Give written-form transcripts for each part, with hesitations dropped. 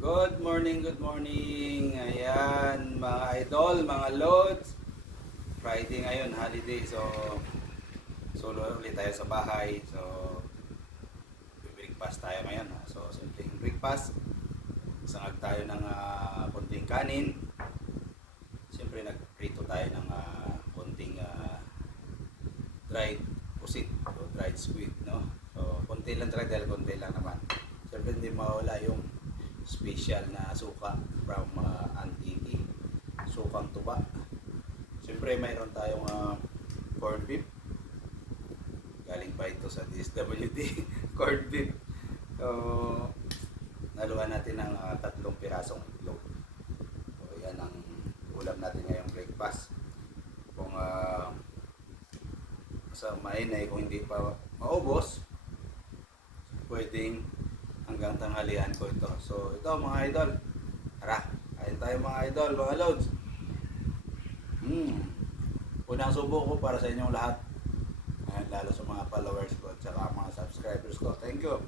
Good morning, good morning. Ayan, mga idol, mga lods. Friday ngayon, holiday. So, solo ulit tayo sa bahay. So, breakfast tayo ngayon. So, simpleng breakfast. Sangag tayo ng konting kanin. Siyempre, nagprito tayo ng konting dried pusit o dried squid, no? So, konti lang talaga dahil konti lang naman. Siyempre, hindi mawala yung special na suka from Antique, sukang tuba. Siyempre mayroon tayong corned beef, galing pa ito sa DSWD. Corned beef. So naluhan natin ng 3 pirasong itlog. So yan ang ulam natin ngayong breakfast. Kung sa mainay, kung hindi pa maubos, pwedeng hanggang tanghalian ko ito. So ito mga idol, tara, kain tayo mga idol, mga loads. Unang subo ko para sa inyong lahat. Lalo sa mga followers ko at saka mga subscribers ko. Thank you.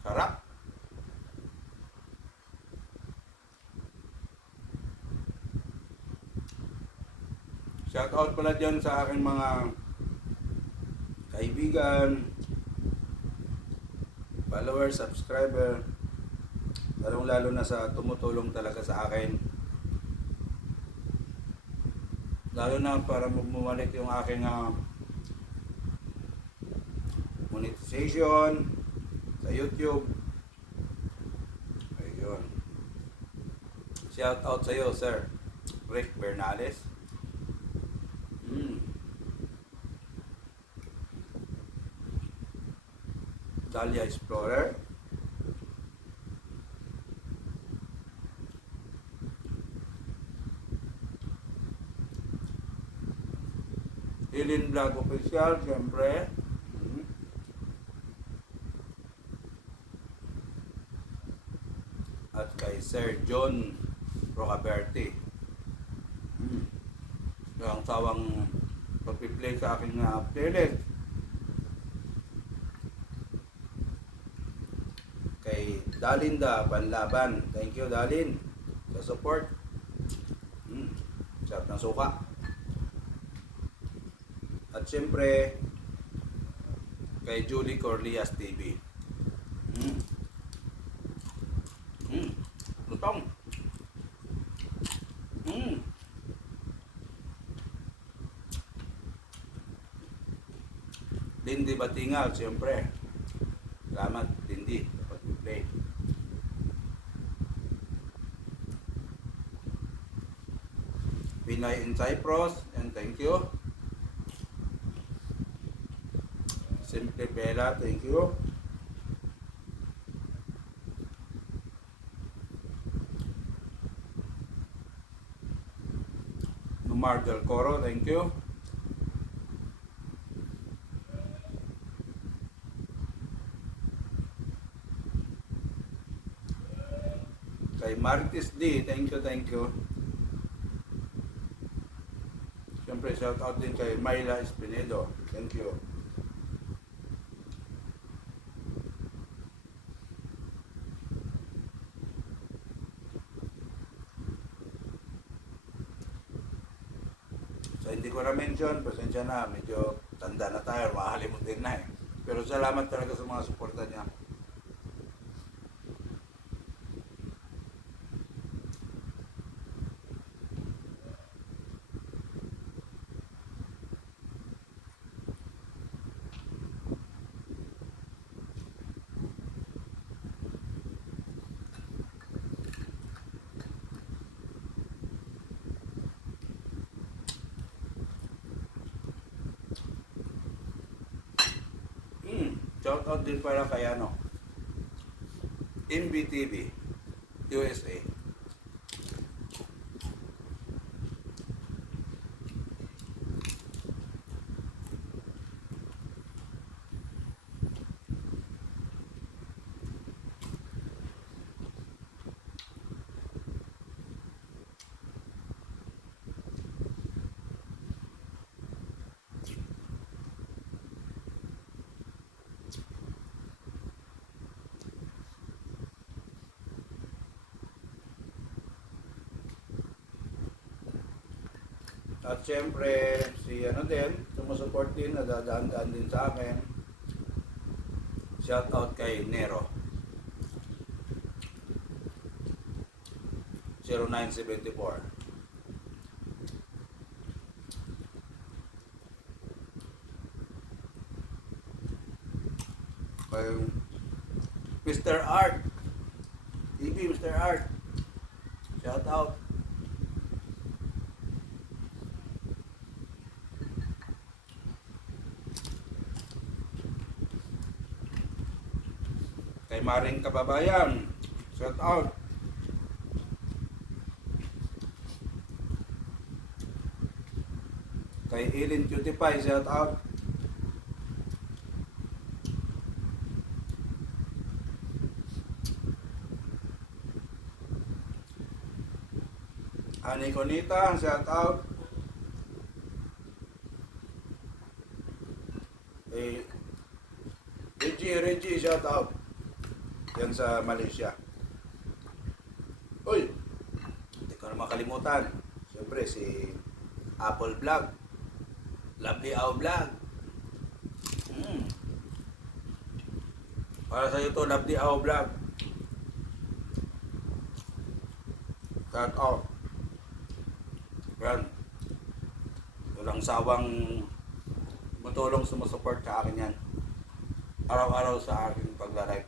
Sarap. Shout out pala dyan sa aking mga kaibigan, followers, subscriber. Lalong lalo na sa tumutulong talaga sa akin. Lalo na para bumalik yung aking monetization sa YouTube. Ayun. Shout out sa iyo, Sir Rick Bernales. Dahlia Explorer. Hilin Vlog Official, siyempre. At kay Sir John Rocaberti. Ang tawang pag-play sa aking playlist. Kay Dalinda Panlaban. Thank you, Dalin, sa support. Sarap ng suka. At siyempre, kay Julie Corlias TV. Lutong. Lindy Batingal, siyempre. Salamat, Lindy, sa pag-play. Pinay in Cyprus, and thank you. Simple Bella, thank you. Numar del Coro, thank you. Kay Martis D, thank you, thank you. Siyempre, shout out din kay Myla Espinedo, thank you. So, hindi ko na-mention, pasensya na, medyo tanda na tayo, makakalimut din na eh. Pero salamat talaga sa mga suporta niya. Shout out din para kay MBTV USA. At syempre, si ano din, sumusupport din, nadadaan-daan din sa akin. Shout out kay Nero. 0974. Kay Mr. Art. TV, Mr. Art. Shout out. Kay Maring Kababayan. Shout out. Kay Ilin Cutie Pie. Shout out. Ani Conita. Shout out. Kay Reggie. Shout out. Yan sa Malaysia. Uy! Hindi ko na makalimutan. Siyempre si Apple Vlog. Lovely Owl Vlog. Para sa iyo to, Lovely Owl Vlog. Shout out. Yan. Walang sawang matulong sumusupport sa akin yan. Araw-araw sa aking pagla-live.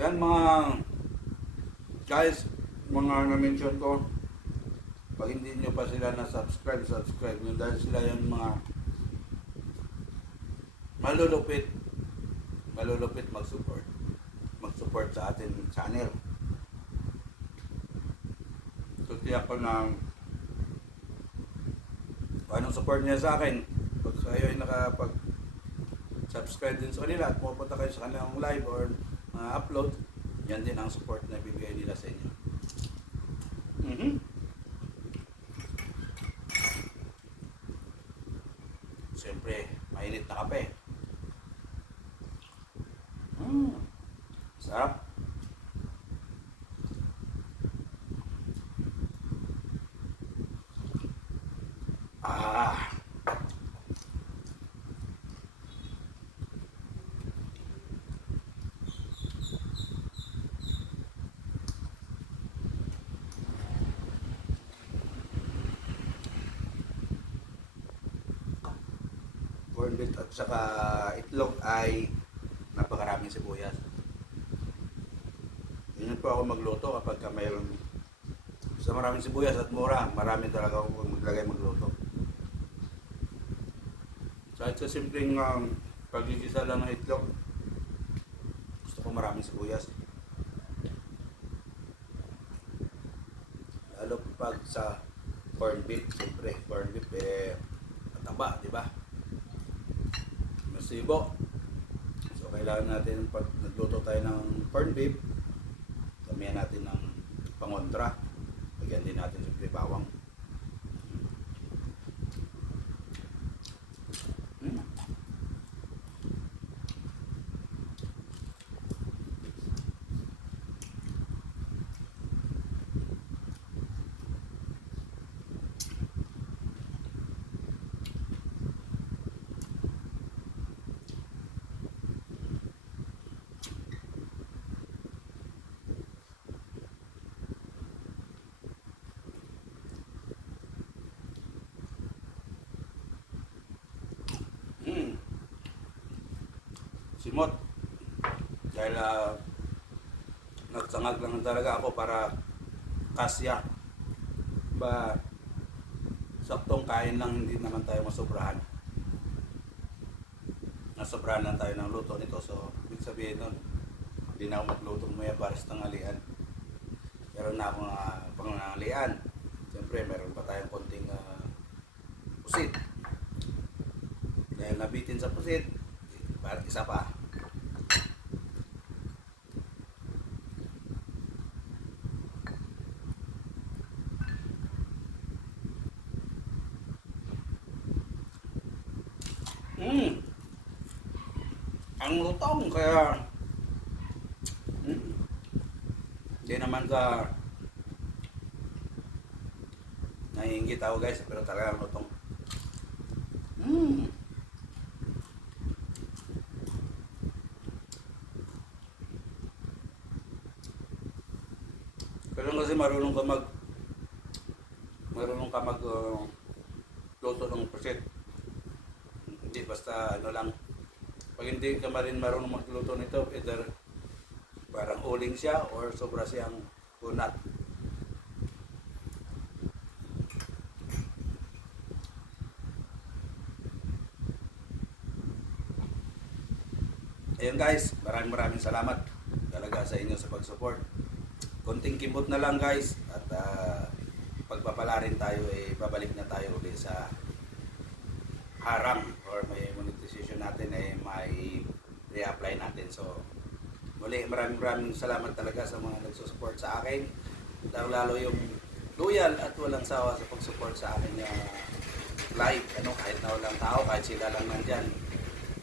Yan mga guys, mga na-mention ko, pag hindi nyo pa sila na-subscribe nyo dahil sila yung mga malulupit mag-support sa ating channel. So tiyak ko na anong support niya sa akin pag kayo ay nakapag-subscribe din sa kanila at pupunta kayo sa kanilang live or upload, yan din ang support na bibigay nila sa inyo. Siyempre, mainit na kape. Sarap. Corned beef at saka itlog ay napakaraming sibuyas. Yun po ako magluto kapag mayroon sa maraming sibuyas at mura, marami talaga ako magluto. Kahit sa simpleng pagigisa lang ng itlog, gusto ko maraming sibuyas. Lalo pag sa corned beef, siyempre corned beef mataba, di ba? Masibo. So kailangan natin pag nagluto tayo ng corned beef, damihan natin ng pangontra. Lagyan din natin siyempre bawang. Simot. Dahil nagsangag lang talaga ako para kasya. Ba, saktong kain lang, hindi naman tayo masobrahan. Nasobrahan lang tayo ng luto nito. So, ibig sabihin nun, hindi na ako magluto maya para sa tanghalian. Meron na akong panghalian. Siyempre, meron pa tayong konting pusit. Dahil nabitin sa pusit, parang isa pa. ang lutong kaya hindi naman ka naiingit ako guys pero talagang lutong. Pero kasi marunong ka mag luto ng pusit. Hindi basta ano lang. Pag hindi ka rin marunong magluto nito, either parang uling siya or sobra siyang kunat. Ayun guys, maraming salamat talaga sa inyo sa pag-support. Konting kimbot na lang guys at pagpapala rin tayo babalik na tayo ulit sa harang or may monetization natin may re-apply natin. So muli maraming salamat talaga sa mga nagsusupport sa akin. Lalo yung loyal at walang sawa sa pag-support sa akin live kahit na walang tao, kahit sila lang nandyan.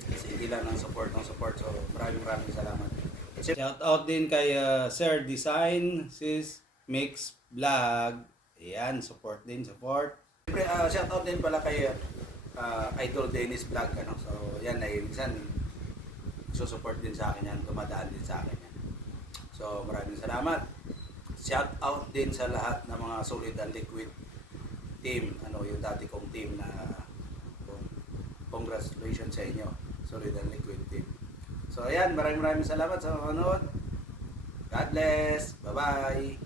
Kasi hindi lang ng support. So maraming salamat. Shout out din kay Sir Design, Sis Mix Vlog. Ayan, support. Siyempre, shout out din pala kay Idol Dennis Vlog. So yan, minsan susupport din sa akin yan, dumadaan din sa akin yan. So maraming salamat. Shout out din sa lahat ng mga Solid and Liquid team. Yung dati kong team na congratulations sa inyo. Solid and Liquid team. So ayan, maraming salamat sa manonood. God bless. Bye-bye.